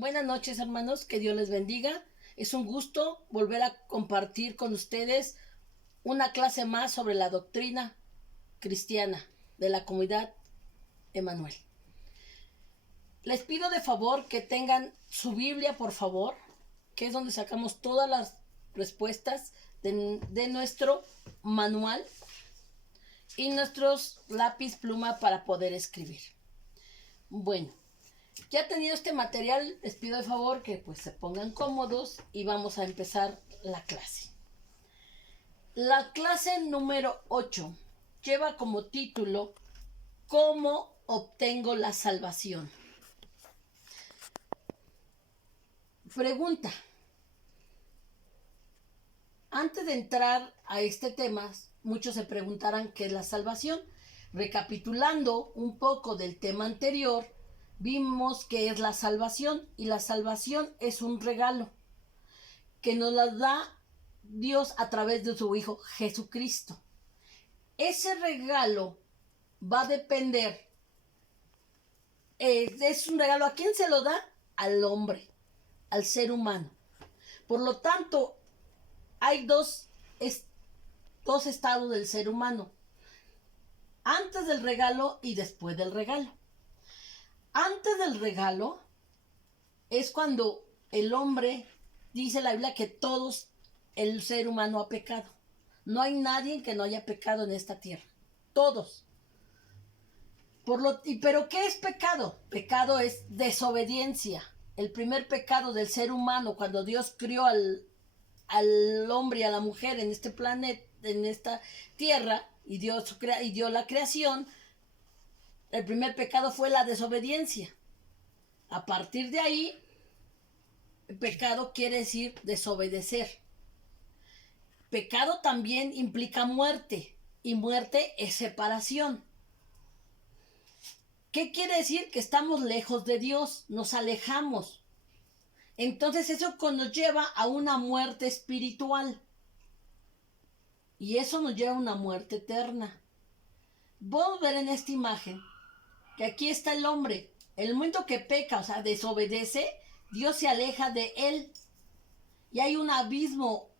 Buenas noches, hermanos, que Dios les bendiga. Es un gusto volver a compartir con ustedes una clase más sobre la doctrina cristiana de la comunidad Emanuel. Les pido de favor que tengan su Biblia, por favor, que es donde sacamos todas las respuestas de nuestro manual y nuestros lápiz pluma para poder escribir. Bueno, ya tenido este material, les pido de favor que pues se pongan cómodos y vamos a empezar la clase. La clase número 8 lleva como título ¿Cómo obtengo la salvación? Pregunta. Antes de entrar a este tema, muchos se preguntarán qué es la salvación. Recapitulando un poco del tema anterior, vimos que es la salvación, y la salvación es un regalo que nos la da Dios a través de su Hijo Jesucristo. Ese regalo va a depender, es un regalo. ¿A quién se lo da? Al hombre, al ser humano. Por lo tanto, hay dos estados del ser humano: antes del regalo y después del regalo. Antes del regalo es cuando el hombre, dice la Biblia, que todos, el ser humano ha pecado. No hay nadie que no haya pecado en esta tierra. Todos. Pero ¿qué es pecado? Pecado es desobediencia. El primer pecado del ser humano, cuando Dios crió al hombre y a la mujer en este planeta, en esta tierra, y dio la creación, el primer pecado fue la desobediencia. A partir de ahí, pecado quiere decir desobedecer. Pecado también implica muerte, y muerte es separación. ¿Qué quiere decir? Que estamos lejos de Dios, nos alejamos. Entonces eso nos lleva a una muerte espiritual, y eso nos lleva a una muerte eterna. Vamos a ver en esta imagen que aquí está el hombre. El momento que peca, o sea, desobedece, Dios se aleja de él, y hay un abismo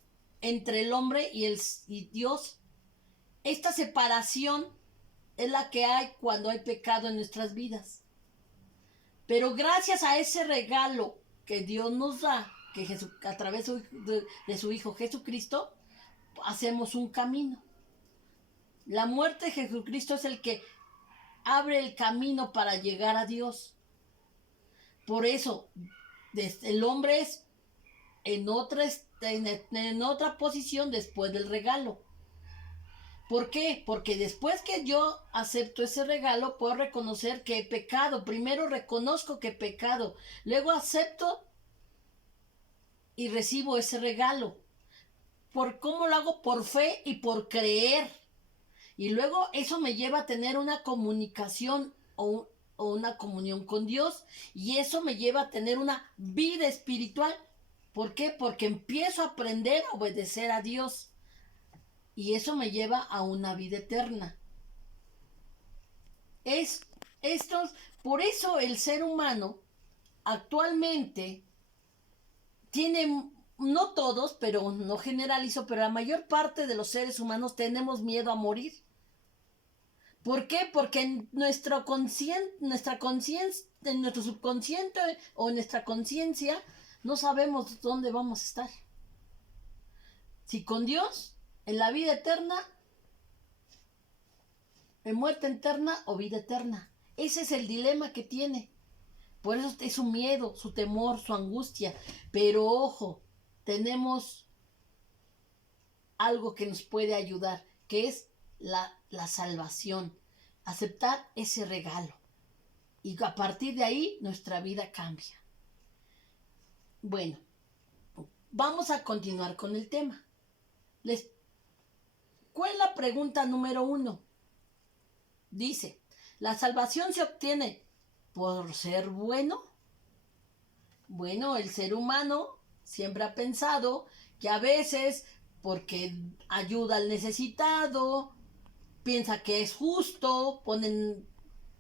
entre el hombre y Dios. Esta separación es la que hay cuando hay pecado en nuestras vidas. Pero gracias a ese regalo que Dios nos da, que a través de su Hijo Jesucristo, hacemos un camino. La muerte de Jesucristo es el que abre el camino para llegar a Dios. Por eso, el hombre es en otra posición después del regalo. ¿Por qué? Porque después que yo acepto ese regalo, puedo reconocer que he pecado. Primero reconozco que he pecado, luego acepto y recibo ese regalo. ¿Cómo lo hago? Por fe y por creer. Y luego eso me lleva a tener una comunicación o una comunión con Dios, y eso me lleva a tener una vida espiritual. ¿Por qué? Porque empiezo a aprender a obedecer a Dios, y eso me lleva a una vida eterna. Por eso el ser humano actualmente tiene, no todos, pero no generalizo, pero la mayor parte de los seres humanos tenemos miedo a morir. ¿Por qué? Porque en nuestro subconsciente o en nuestra conciencia no sabemos dónde vamos a estar. Si con Dios, en la vida eterna, en muerte eterna o vida eterna. Ese es el dilema que tiene. Por eso es su miedo, su temor, su angustia. Pero ojo, tenemos algo que nos puede ayudar, que es la salvación. Aceptar ese regalo, y a partir de ahí nuestra vida cambia. Bueno, vamos a continuar con el tema. ¿Cuál es la pregunta número 1? Dice, ¿la salvación se obtiene por ser bueno? Bueno, el ser humano siempre ha pensado que a veces, porque ayuda al necesitado, piensa que es justo,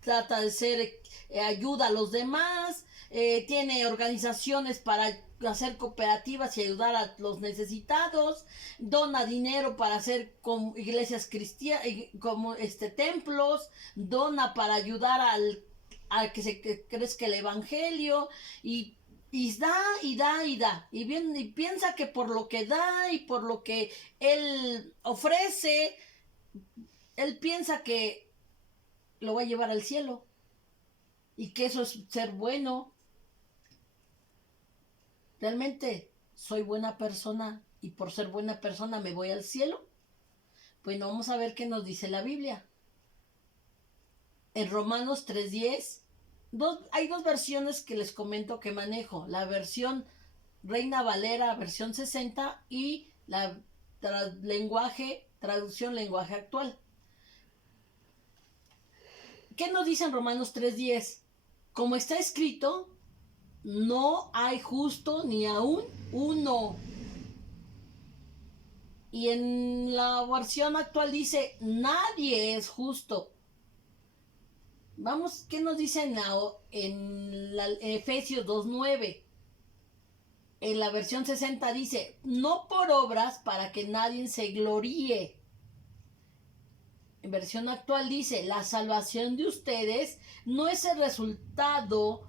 trata de ayuda a los demás, tiene organizaciones para hacer cooperativas y ayudar a los necesitados, dona dinero para hacer iglesias cristianas, como templos, dona para ayudar a que crezca el evangelio, y da y da y da, y piensa que por lo que da y por lo que él ofrece, él piensa que lo va a llevar al cielo y que eso es ser bueno. ¿Realmente soy buena persona y por ser buena persona me voy al cielo? Bueno, vamos a ver qué nos dice la Biblia. En Romanos 3:10, hay dos versiones que les comento que manejo. La versión Reina Valera, versión 60, y la traducción lenguaje actual. ¿Qué nos dice en Romanos 3:10? Como está escrito, no hay justo ni aún uno. Y en la versión actual dice, nadie es justo. Vamos, ¿qué nos dice en Efesios 2:9? En la versión 60 dice, no por obras para que nadie se gloríe. En versión actual dice, la salvación de ustedes no es el resultado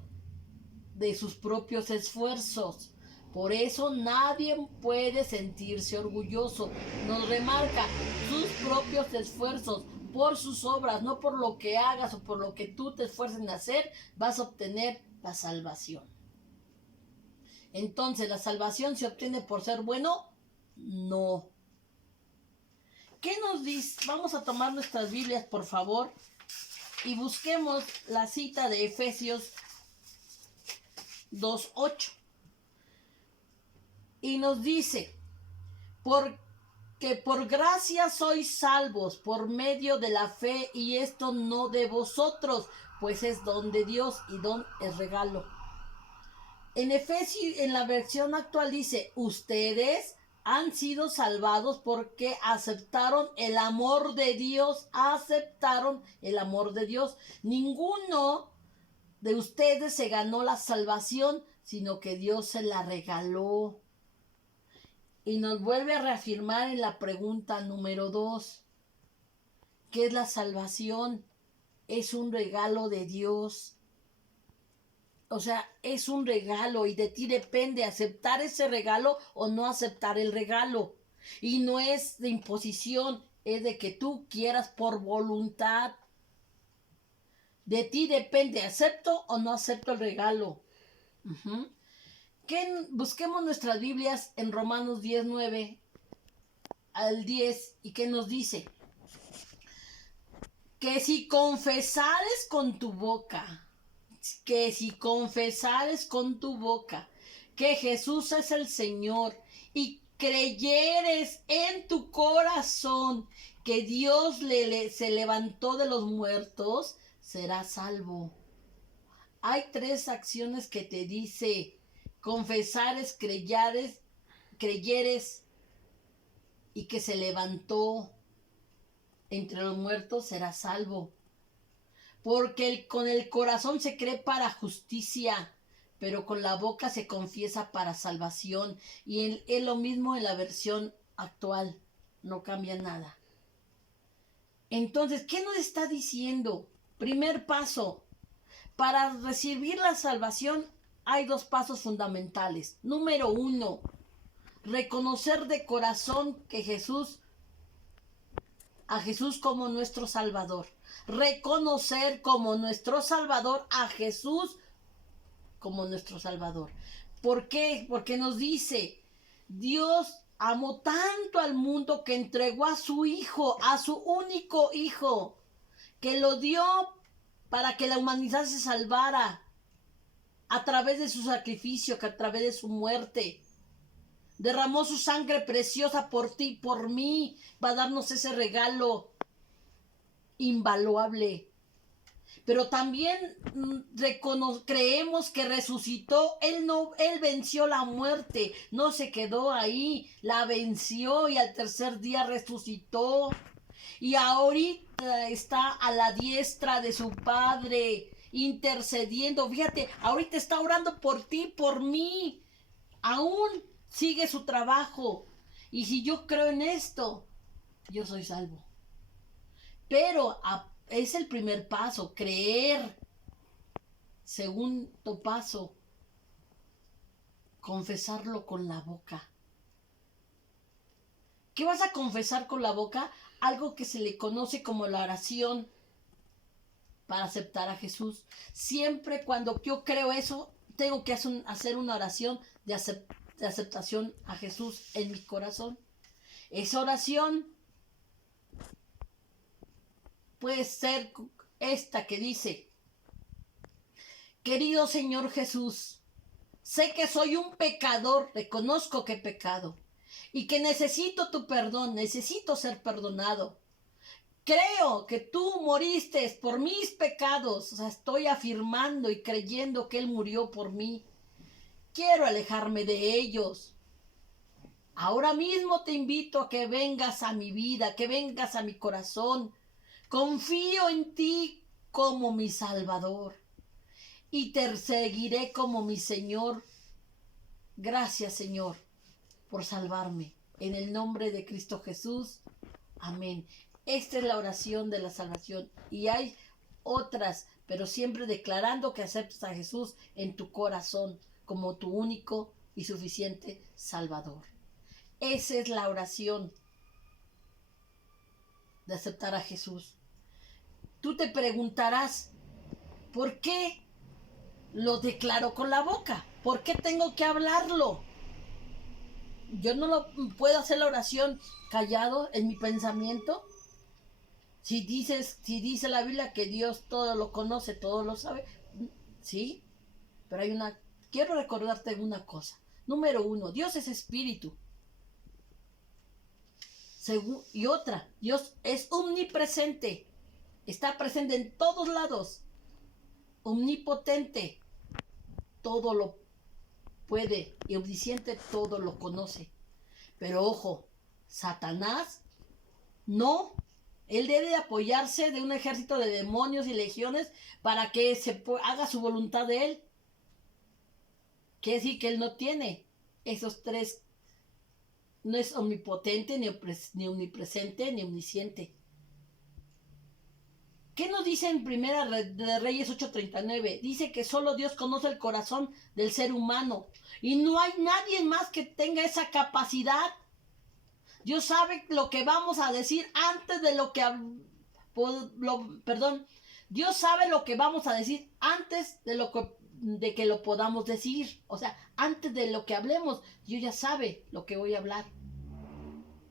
de sus propios esfuerzos. Por eso nadie puede sentirse orgulloso. Nos remarca sus propios esfuerzos, por sus obras, no por lo que hagas o por lo que tú te esfuerces en hacer, vas a obtener la salvación. Entonces, ¿la salvación se obtiene por ser bueno? No. ¿Qué nos dice? Vamos a tomar nuestras Biblias, por favor, y busquemos la cita de Efesios 2:8. Y nos dice, porque por gracia sois salvos por medio de la fe, y esto no de vosotros, pues es don de Dios, y don es regalo. En Efesios, en la versión actual dice, ustedes han sido salvados porque aceptaron el amor de Dios, Ninguno de ustedes se ganó la salvación, sino que Dios se la regaló. Y nos vuelve a reafirmar en la pregunta número 2. ¿Qué es la salvación? Es un regalo de Dios. O sea, es un regalo y de ti depende aceptar ese regalo o no aceptar el regalo. Y no es de imposición, es de que tú quieras por voluntad. De ti depende, ¿acepto o no acepto el regalo? Busquemos nuestras Biblias en Romanos 10:9 al 10, y ¿qué nos dice? Que si confesares con tu boca que Jesús es el Señor y creyeres en tu corazón que Dios se levantó de los muertos, serás salvo. Hay 3 acciones que te dice: confesares, creyeres y que se levantó entre los muertos, serás salvo. Porque con el corazón se cree para justicia, pero con la boca se confiesa para salvación. Y es lo mismo en la versión actual, no cambia nada. Entonces, ¿qué nos está diciendo? Primer paso, para recibir la salvación hay 2 pasos fundamentales. Número 1, reconocer de corazón a Jesús como nuestro Salvador. Reconocer como nuestro Salvador a Jesús como nuestro Salvador. ¿Por qué? Porque nos dice, Dios amó tanto al mundo que entregó a su Hijo, a su único Hijo, que lo dio para que la humanidad se salvara a través de su sacrificio, que a través de su muerte. Derramó su sangre preciosa por ti, por mí, para darnos ese regalo invaluable. Pero también creemos que resucitó. Él venció la muerte, no se quedó ahí, la venció y al tercer día resucitó. Y ahorita está a la diestra de su Padre, intercediendo. Fíjate, ahorita está orando por ti, por mí. Aún sigue su trabajo. Y si yo creo en esto, yo soy salvo. Pero es el primer paso, creer. Segundo paso, confesarlo con la boca. ¿Qué vas a confesar con la boca? Algo que se le conoce como la oración para aceptar a Jesús. Siempre cuando yo creo eso, tengo que hacer una oración de aceptación a Jesús en mi corazón. Esa oración puede ser esta que dice: querido Señor Jesús, sé que soy un pecador, reconozco que he pecado y que necesito tu perdón, necesito ser perdonado. Creo que tú moriste por mis pecados, o sea, estoy afirmando y creyendo que Él murió por mí. Quiero alejarme de ellos. Ahora mismo te invito a que vengas a mi vida, que vengas a mi corazón. Confío en ti como mi Salvador y te seguiré como mi Señor. Gracias, Señor, por salvarme. En el nombre de Cristo Jesús. Amén. Esta es la oración de la salvación. Y hay otras, pero siempre declarando que aceptas a Jesús en tu corazón como tu único y suficiente Salvador. Esa es la oración de aceptar a Jesús. Tú te preguntarás, ¿por qué lo declaro con la boca? ¿Por qué tengo que hablarlo? Yo no lo puedo hacer la oración callado en mi pensamiento. Si dice la Biblia que Dios todo lo conoce, todo lo sabe, sí, pero quiero recordarte una cosa. Número 1, Dios es espíritu. Y otra, Dios es omnipresente, está presente en todos lados, omnipotente, todo lo puede, y omnisciente, todo lo conoce. Pero ojo, Satanás no. Él debe de apoyarse de un ejército de demonios y legiones para que haga su voluntad de él. Quiere decir que él no tiene esos tres. No es omnipotente, ni omnipresente, ni omnisciente. ¿Qué nos dice en Primera de Reyes 8:39? Dice que solo Dios conoce el corazón del ser humano. Y no hay nadie más que tenga esa capacidad. Dios sabe lo que vamos a decir antes de Dios sabe lo que vamos a decir antes de que lo podamos decir. O sea, antes de lo que hablemos, Dios ya sabe lo que voy a hablar.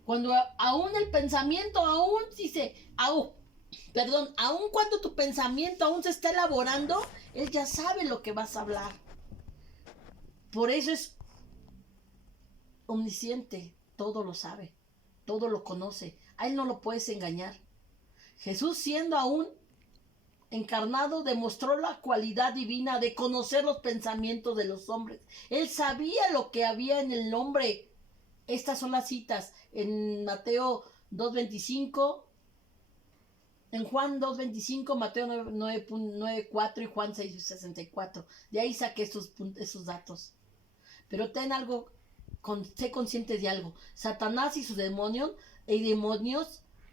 Cuando aún el pensamiento, aún cuando tu pensamiento aún se está elaborando, Él ya sabe lo que vas a hablar. Por eso es omnisciente, todo lo sabe. Todo lo conoce, a Él no lo puedes engañar. Jesús, siendo aún encarnado, demostró la cualidad divina de conocer los pensamientos de los hombres. Él sabía lo que había en el hombre. Estas son las citas en Mateo 2:25, en Juan 2:25, Mateo 9:4 y Juan 6:64. De ahí saqué esos datos. Pero sé conscientes de algo. Satanás y sus demonios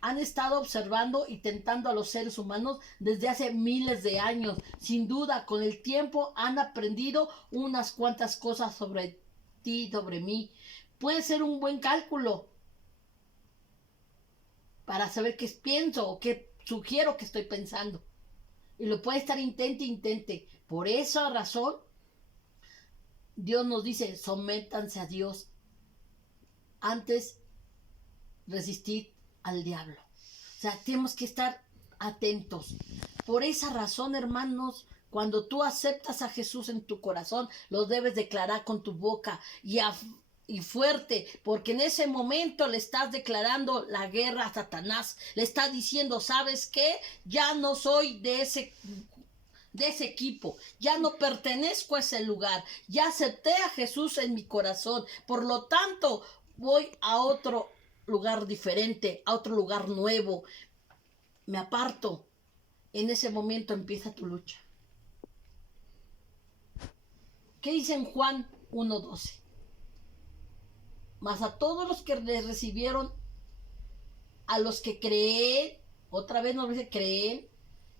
han estado observando y tentando a los seres humanos desde hace miles de años. Sin duda, con el tiempo han aprendido unas cuantas cosas sobre ti, sobre mí. Puede ser un buen cálculo para saber qué pienso o qué sugiero que estoy pensando. Y lo puede estar intente. Por esa razón, Dios nos dice, sométanse a Dios. Antes, resistir al diablo. O sea, tenemos que estar atentos. Por esa razón, hermanos, cuando tú aceptas a Jesús en tu corazón, lo debes declarar con tu boca y fuerte, porque en ese momento le estás declarando la guerra a Satanás. Le estás diciendo, ¿sabes qué? Ya no soy de ese equipo, ya no pertenezco a ese lugar, ya acepté a Jesús en mi corazón, por lo tanto voy a otro lugar diferente, a otro lugar nuevo, me aparto. En ese momento empieza tu lucha. ¿Qué dice en Juan 1:12? Mas a todos los que les recibieron, a los que creen, otra vez nos dice creen,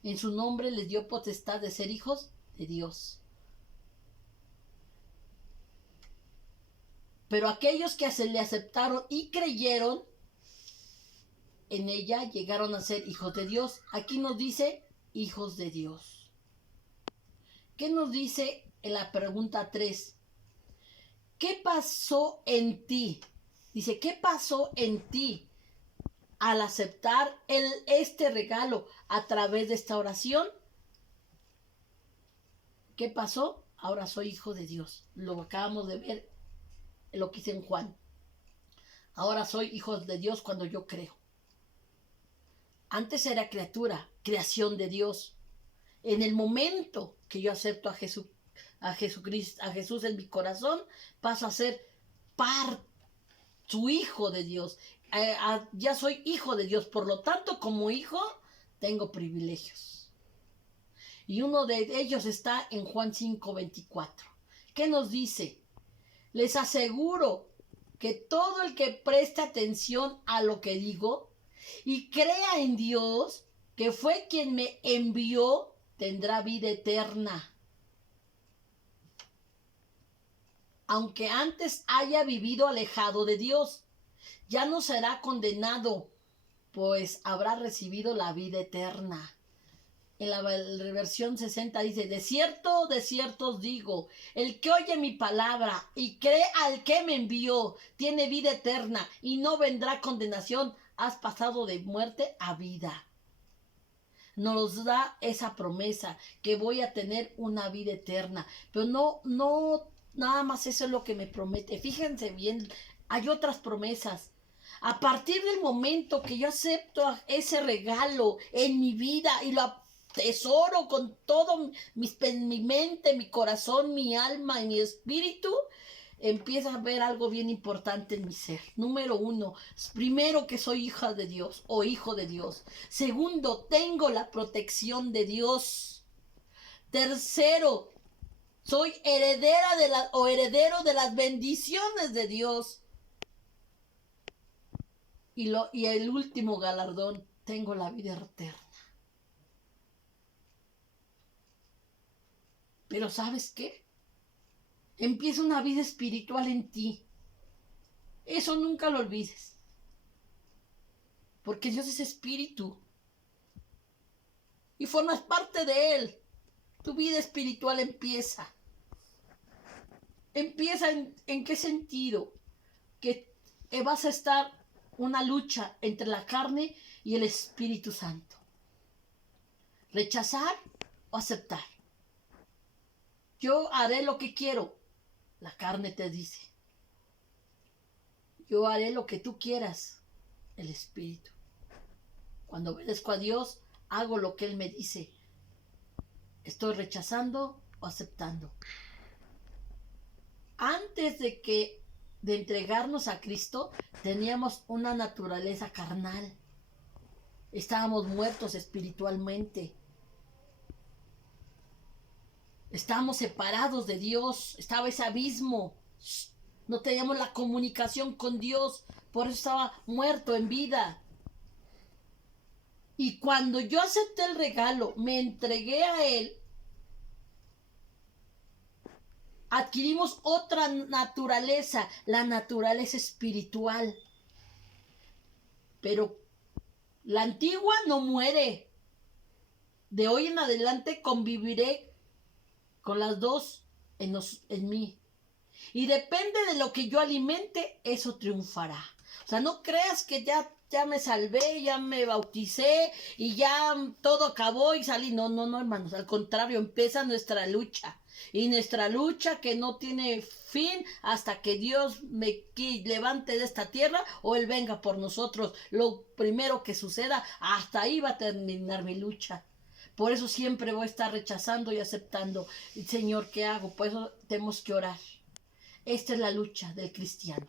en su nombre les dio potestad de ser hijos de Dios. Pero aquellos que se le aceptaron y creyeron en ella, llegaron a ser hijos de Dios. Aquí nos dice hijos de Dios. ¿Qué nos dice en la pregunta 3? ¿Qué pasó en ti? Dice, ¿qué pasó en ti al aceptar este regalo a través de esta oración? ¿Qué pasó? Ahora soy hijo de Dios. Lo acabamos de ver, lo que dice en Juan. Ahora soy hijo de Dios cuando yo creo. Antes era criatura, creación de Dios. En el momento que yo acepto a Jesucristo, a Jesús en mi corazón, paso a ser su hijo de Dios. Ya soy hijo de Dios, por lo tanto, como hijo, tengo privilegios. Y uno de ellos está en Juan 5:24. ¿Qué nos dice? Les aseguro que todo el que preste atención a lo que digo y crea en Dios, que fue quien me envió, tendrá vida eterna. Aunque antes haya vivido alejado de Dios, ya no será condenado, pues habrá recibido la vida eterna. En la versión 60 dice, de cierto os digo, el que oye mi palabra y cree al que me envió, tiene vida eterna y no vendrá condenación, has pasado de muerte a vida. Nos da esa promesa, que voy a tener una vida eterna, pero no, nada más eso es lo que me promete. Fíjense bien, hay otras promesas. A partir del momento que yo acepto ese regalo en mi vida y lo atesoro con todo mi mente, mi corazón, mi alma y mi espíritu, empieza a ver algo bien importante en mi ser. Número 1, primero que soy hija de Dios o hijo de Dios. Segundo, tengo la protección de Dios. Tercero, soy heredero de las bendiciones de Dios. Y el último galardón, tengo la vida eterna. Pero ¿sabes qué? Empieza una vida espiritual en ti. Eso nunca lo olvides. Porque Dios es espíritu. Y formas parte de Él. Tu vida espiritual empieza. ¿Empieza en qué sentido? Que vas a estar una lucha entre la carne y el Espíritu Santo. Rechazar o aceptar. Yo haré lo que quiero. La carne te dice. Yo haré lo que tú quieras. El Espíritu. Cuando obedezco a Dios, hago lo que Él me dice. Estoy rechazando o aceptando. Antes de entregarnos a Cristo, teníamos una naturaleza carnal. Estábamos muertos espiritualmente. Estábamos separados de Dios. Estaba ese abismo. No teníamos la comunicación con Dios. Por eso estaba muerto en vida. Y cuando yo acepté el regalo, me entregué a Él, adquirimos otra naturaleza, la naturaleza espiritual. Pero la antigua no muere. De hoy en adelante conviviré con las dos en mí. Y depende de lo que yo alimente, eso triunfará. O sea, no creas que ya me salvé, ya me bauticé y ya todo acabó y salí. No, hermanos. Al contrario, empieza nuestra lucha. Y nuestra lucha que no tiene fin hasta que Dios me levante de esta tierra o Él venga por nosotros. Lo primero que suceda, hasta ahí va a terminar mi lucha. Por eso siempre voy a estar rechazando y aceptando. Señor, ¿qué hago? Por eso tenemos que orar. Esta es la lucha del cristiano.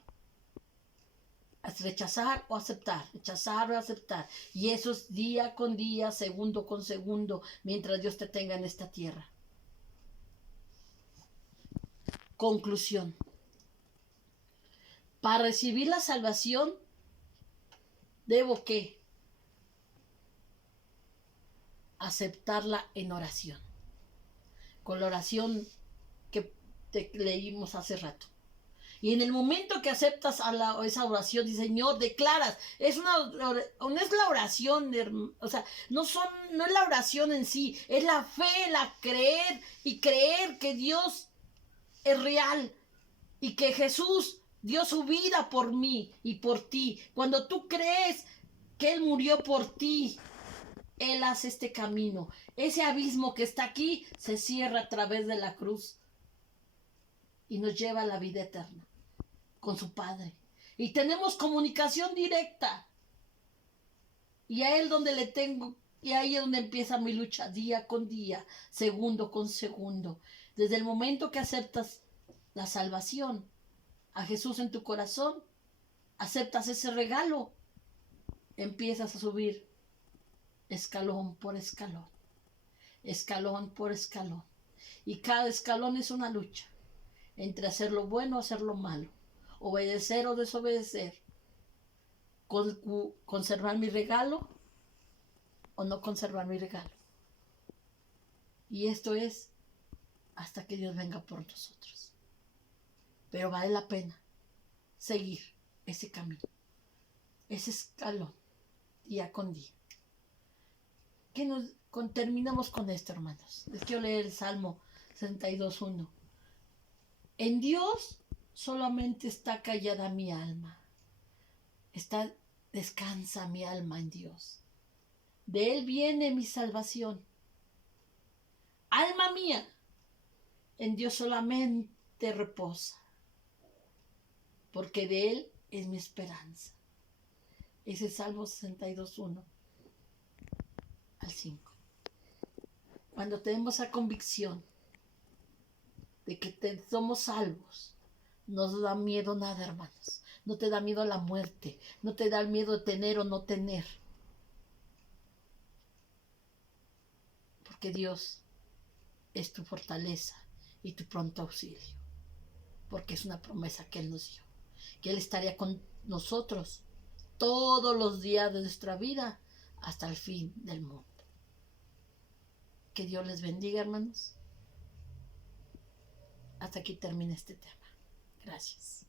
Rechazar o aceptar, rechazar o aceptar. Y eso es día con día, segundo con segundo, mientras Dios te tenga en esta tierra. Conclusión. Para recibir la salvación, ¿debo qué? Aceptarla en oración. Con la oración que te leímos hace rato. Y en el momento que aceptas esa oración, dice, Señor, declaras, no es la oración, o sea, no es la oración en sí, es la fe, la creer que Dios es real y que Jesús dio su vida por mí y por ti. Cuando tú crees que Él murió por ti, Él hace este camino. Ese abismo que está aquí se cierra a través de la cruz y nos lleva a la vida eterna con su Padre. Y tenemos comunicación directa. Y a Él donde le tengo, y ahí es donde empieza mi lucha día con día, segundo con segundo. Desde el momento que aceptas la salvación, a Jesús en tu corazón, aceptas ese regalo, empiezas a subir escalón por escalón, escalón por escalón. Y cada escalón es una lucha entre hacer lo bueno o hacer lo malo, obedecer o desobedecer, conservar mi regalo o no conservar mi regalo. Y esto es hasta que Dios venga por nosotros. Pero vale la pena seguir ese camino, ese escalón, día con día. Terminamos con esto, hermanos. Les quiero leer el Salmo 62:1. En Dios solamente está callada mi alma. Descansa mi alma en Dios. De Él viene mi salvación. Alma mía, en Dios solamente reposa, porque de Él es mi esperanza. Ese es Salmo 62:1 al 5. Cuando tenemos esa convicción de que somos salvos, no nos da miedo nada, hermanos. No te da miedo la muerte, no te da el miedo de tener o no tener. Porque Dios es tu fortaleza y tu pronto auxilio. Porque es una promesa que Él nos dio. Que Él estaría con nosotros todos los días de nuestra vida hasta el fin del mundo. Que Dios les bendiga, hermanos. Hasta aquí termina este tema. Gracias.